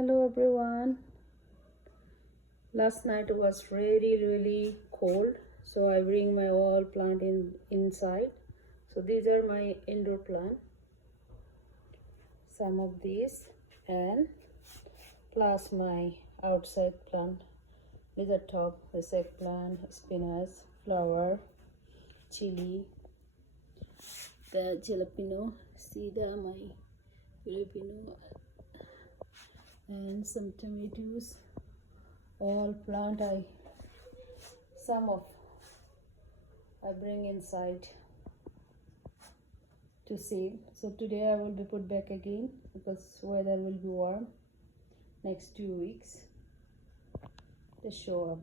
Hello everyone. Last night was really cold, so I bring my all plant inside. So these are my indoor plant, some of these, and plus my outside plant. These are top, the eggplant, spinach, flower, chili, the jalapeno, see the my jalapeno, and some tomatoes. All plant I bring inside to save. So today I will be put back again because weather will be warm next 2 weeks to show up.